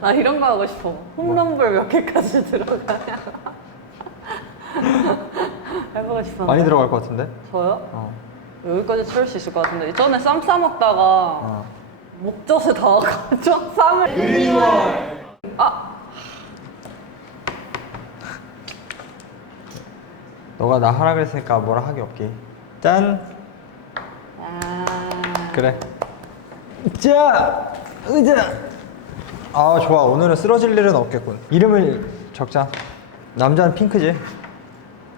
나 이런 거 하고 싶어. 홈런볼 몇 개까지 들어가냐. 해보고 싶어. 많이 들어갈 것 같은데? 저요? 어. 여기까지 채울 수 있을 것 같은데. 전에 쌈 싸먹다가 어. 목젖에 닿아가지고 쌈을. 아, 너가 나 하라 그랬으니까 뭐라 하기 없기. 짠. 아. 그래. 자, 의자. 아 좋아. 오늘은 쓰러질 일은 없겠군. 이름을 적자. 남자는 핑크지.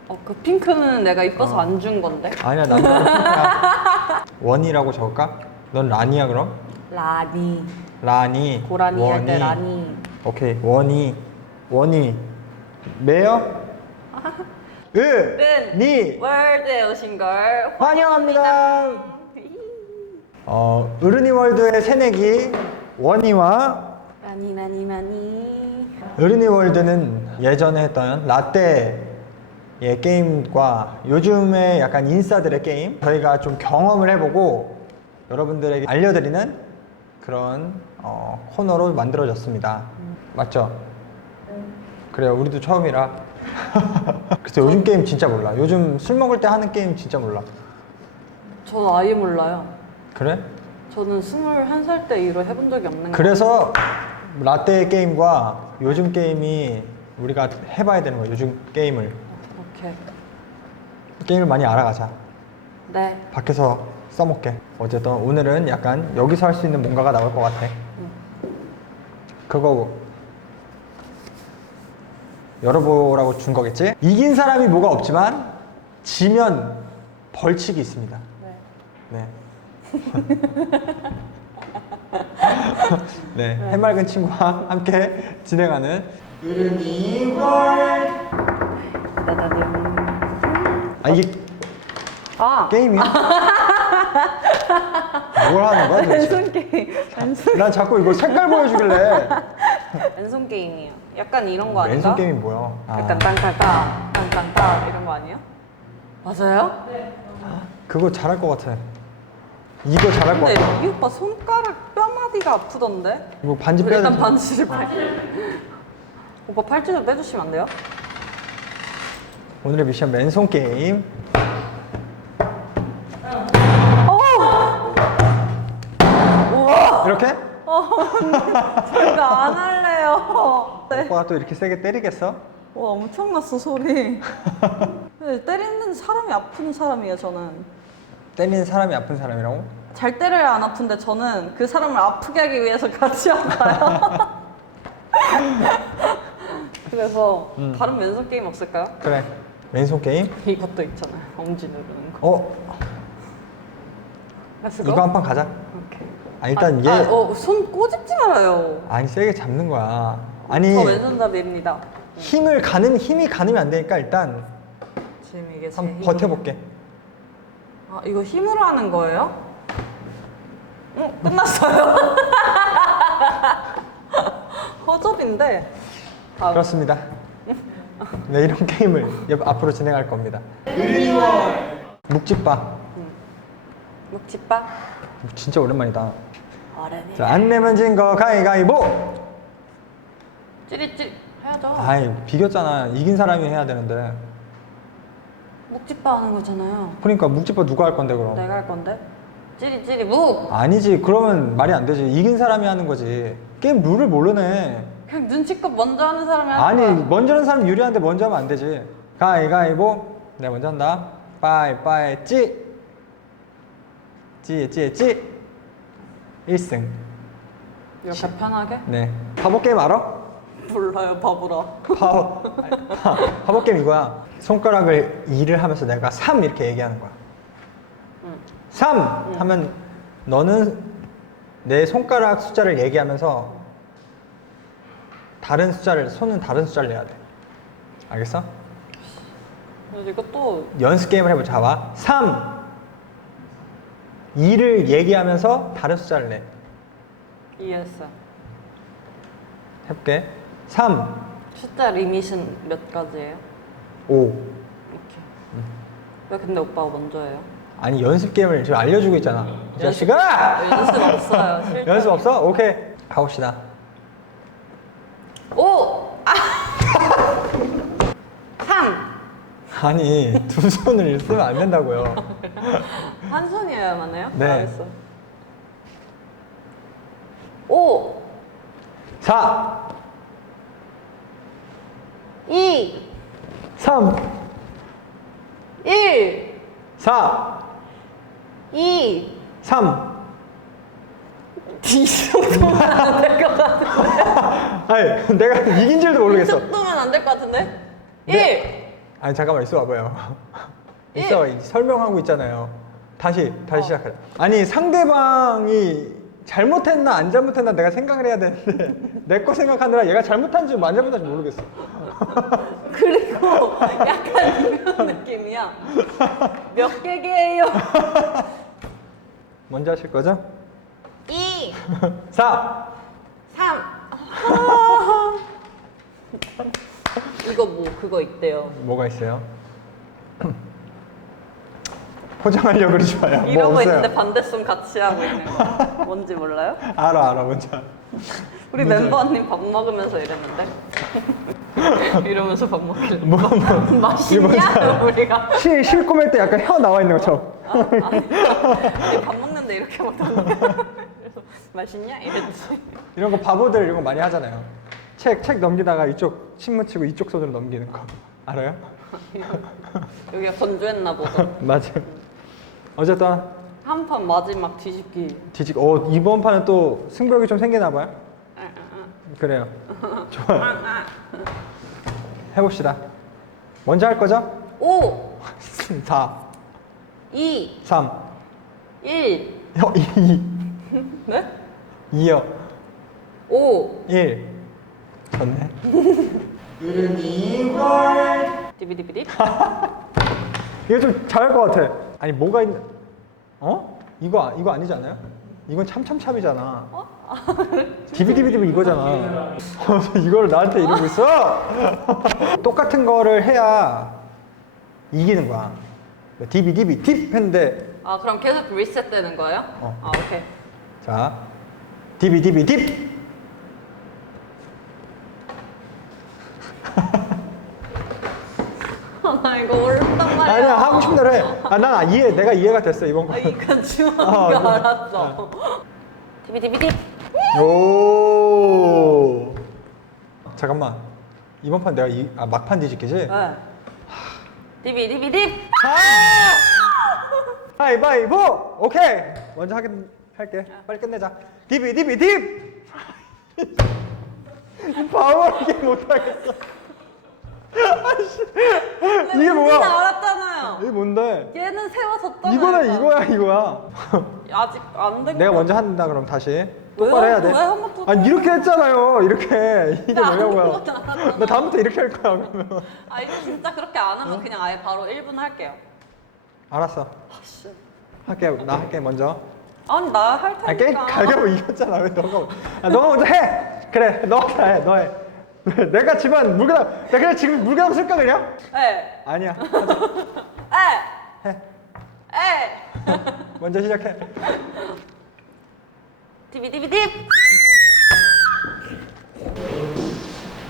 어, 그 핑크는 내가 이뻐서 어. 안준 건데. 아니야 남자는 핑크야. 원이라고 적을까? 넌 라니야 그럼? 라니. 라니. 고라니 할 때 원이. 라니. 오케이 원이 원이 매요? 으. 은. 니. 월드에 오신 걸 환영합니다. 어, 어른이 월드의 새내기 원희와 라니 라니 라니. 어른이 월드는 예전에 했던 라떼의 게임과 요즘의 약간 인싸들의 게임 저희가 좀 경험을 해보고 여러분들에게 알려드리는 그런 어, 코너로 만들어졌습니다. 맞죠? 그래요. 우리도 처음이라. 그래서 요즘 게임 진짜 몰라. 요즘 술 먹을 때 하는 게임 진짜 몰라. 저는 아예 몰라요. 그래? 저는 21살 때 이후로 해본 적이 없는 거. 그래서 라떼 게임과 요즘 게임이 우리가 해봐야 되는 거야. 요즘 게임을 오케이. 게임을 많이 알아가자. 네. 밖에서 써먹게. 어쨌든 오늘은 약간 여기서 할 수 있는 뭔가가 나올 것 같아. 그거 열어보라고 준 거겠지? 이긴 사람이 뭐가 없지만 지면 벌칙이 있습니다. 네. 네. 네, 해맑은 친구와 함께 진행하는 으르니 월. 따다단. 아 이게 아, 게임이야? 뭘 하는 거야 도대체? 왼손 게임. 왼손, 난 자꾸 이거 색깔 보여주길래 왼손 게임이에요. 약간 이런 거 아닌가? 왼손 게임이 뭐야? 아, 약간 땅땅따, 땅땅따 이런 거 아니에요? 맞아요? 그거 잘할 것 같아. 이거 잘할 것 근데 같아. 이 오빠 손가락 뼈마디가 아프던데? 이거 반지 빼야 일단 돼. 반지를 빼. 오빠 팔찌 좀 빼주시면 안 돼요? 오늘의 미션 맨손 게임. 우와! 이렇게? 제가 안 할래요. 네. 오빠가 또 이렇게 세게 때리겠어? 와 엄청났어 소리. 네, 때리는 사람이 아픈 사람이에요 저는. 때리는 사람이 아픈 사람이라고? 잘 때려야 안 아픈데 저는 그 사람을 아프게 하기 위해서 같이 아파요. 그래서 음. 다른 왼손 게임 없을까요? 그래. 맨손 게임? 이것도 있잖아요. 엄지 누르는 거. 어? Let's 이거. 한 판 가자. 오케이. 아, 일단 이게 아, 어, 손 꼬집지 말아요. 아니 세게 잡는 거야. 아니 저 왼손잡이입니다. 힘을 가는 힘이 가누면 안 되니까 일단 지금 이게 제 한번 힘이- 버텨볼게. 아 이거 힘으로 하는 거예요? 응 끝났어요. 허접인데. 아, 그렇습니다. 네 이런 게임을 옆- 앞으로 진행할 겁니다. 묵집바 묵집밥. 진짜 오랜만이다. 어른이. 자, 안 내면 진 거 가위가위보. 찌릿찌릿 해야죠. 아이 비겼잖아. 이긴 사람이 해야 되는데. 묵집밥 하는 거잖아요. 그러니까 묵집바 누가 할 건데 그럼? 내가 할 건데. 찌릿찌릿 묵. 아니지. 그러면 말이 안 되지. 이긴 사람이 하는 거지. 게임 룰을 모르네. 그냥 눈치껏 먼저 하는 사람이 하는 아니 거야. 먼저 하는 사람 유리한데 먼저 하면 안 되지. 가위가위보. 내가 먼저 한다. 빠이빠이 찌. 찌, 찌, 찌. 1승. 이렇게 편하게? 네. 바보 게임 알아? 몰라요 바보라. 바보. 바보 게임 이거야. 손가락을 2를 하면서 내가 3 이렇게 얘기하는 거야. 응. 3 하면 너는 내 손가락 숫자를 얘기하면서 다른 숫자를 손은 다른 숫자를 내야 돼. 알겠어? 이것도 연습 게임을 해보자. 봐. 3 2를 얘기하면서 다른 숫자를 내. 이해했어요. 해볼게. 3 숫자 리밋은 몇 가지예요? 5 이렇게. 왜 근데 오빠가 먼저 해요? 아니 연습 게임을 지금 알려주고 있잖아. 이 자식아! 연습 없어요. 실력이. 연습 없어? 오케이. 가봅시다. 5 아! 3 아니 두 손을 쓰면 안 된다고요. 한 손이어야만 해요? 네. 알겠어 5 4, 2 3, 1 4, 2 3. 이 정도면 안 될 것 같은데 아니 내가 이긴 줄도 이 모르겠어. 정도면 안 될 것 같은데? 네. 아니 잠깐만 있어 봐봐요. 예. 있어 설명하고 있잖아요. 다시 다시 시작해. 아니 상대방이 잘못했나 안 잘못했나 내가 생각을 해야 되는데 내 거 생각하느라 얘가 잘못한지 안 잘못한지 모르겠어. 1 그리고 약간 이런 느낌이야 몇 개게요? 먼저 하실 거죠? 2 4, 3 이거 뭐 그거 있대요 뭐가 있어요? 포장하려고 그러지 마요. 뭐 이러고 없어요. 있는데 반대손 같이 하고 있는 거 뭔지 몰라요? 알아 알아 뭔지 알아. 우리 뭔지 멤버님 밥 먹으면서 이랬는데 이러면서 밥 먹길래 뭐, 뭐. 이거 뭔지 맛있냐? 알아. 우리가 실 실코맬 때 약간 혀 나와 있는 것처럼. 우리 밥 먹는데 이렇게 먹던데 그래서 맛있냐? 이랬지 이런 거 바보들 이런 거 많이 하잖아요. 책 책 넘기다가 이쪽 침 묻히고 이쪽 손으로 넘기는 거 알아요? 여기가 건조했나 보다 맞아. 어쨌든 한 판 마지막 뒤집기 뒤직. 어 이번 판은 또 승부욕이 좀 생기나 봐요. 그래요. 아. 좋아. 해봅시다. 먼저 할 거죠? 5 4, 2 3, 1 어, 2, 네? 2요. 5 1. 졌네. 디비디비디 이거 좀 잘할 것 같아. 아니 뭐가 있? 어? 이거 아- 이거 아니지 않아요? 이건 참참참이잖아. 디비디비디비 이거잖아. 이걸 나한테 이러고 있어? 똑같은 거를 해야 이기는 거야. 디비디비 딥 했는데 아 그럼 계속 리셋 되는 거예요? 어. 아 오케이 자 디비디비 딥. 아 이거 말이야 아니야 하고 싶은 대로 해. 아난 이해 내가 이해가 됐어 이번 거. 아 이건 주먹이 아, 이거- 알았어 디비 디비디 오. 잠깐만. 이번 판 내가 이, 아, 막판 뒤집기지? 네 디비 디비디 아! 하이바이보! 오케이! 먼저 하긴, 할게. 빨리 끝내자. 디비, 디비, 딥! 바보하게 못하겠어. 아이씨. 이게 나 뭐야? 알았잖아요 이게 뭔데? 얘 는 세워졌잖아요 이거는 이거야, 이거야. 아직 안 된 내가 먼저 한다, 그럼 다시. 똑바로 해야 돼. 왜 한번 아니, 이렇게 했잖아요. 이렇게. 이게 나 뭐냐고요. 안. 나 다음부터 이렇게 할 거야, 그러면. 아 이거 진짜 그렇게 안 하면 그냥 아예 바로 1분 할게요 알았어. 아씨 할게, 나 할게, 먼저. 아니 나할 아, 게임 테니까 가격을 이겼잖아. 왜 너가? 아, 너가 먼저 해. 그래, 너가 해. 너 해. 왜, 내가 물그당. 나 그냥 지금 물그당 쓸까 그냥? 에 아니야. 에 해. 에 먼저 시작해. 디비디비디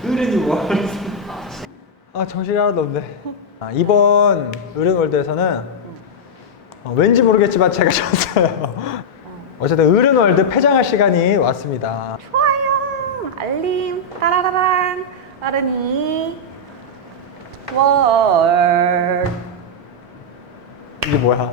어른이 뭐? 아 정신이 하나도 없네. 아, 이번 어른월드에서는 어, 왠지 모르겠지만 제가 졌어요. 어쨌든 어른월드 패장할 시간이 왔습니다. 좋아요 알림 따라라란 빠르니 월 이게 뭐야?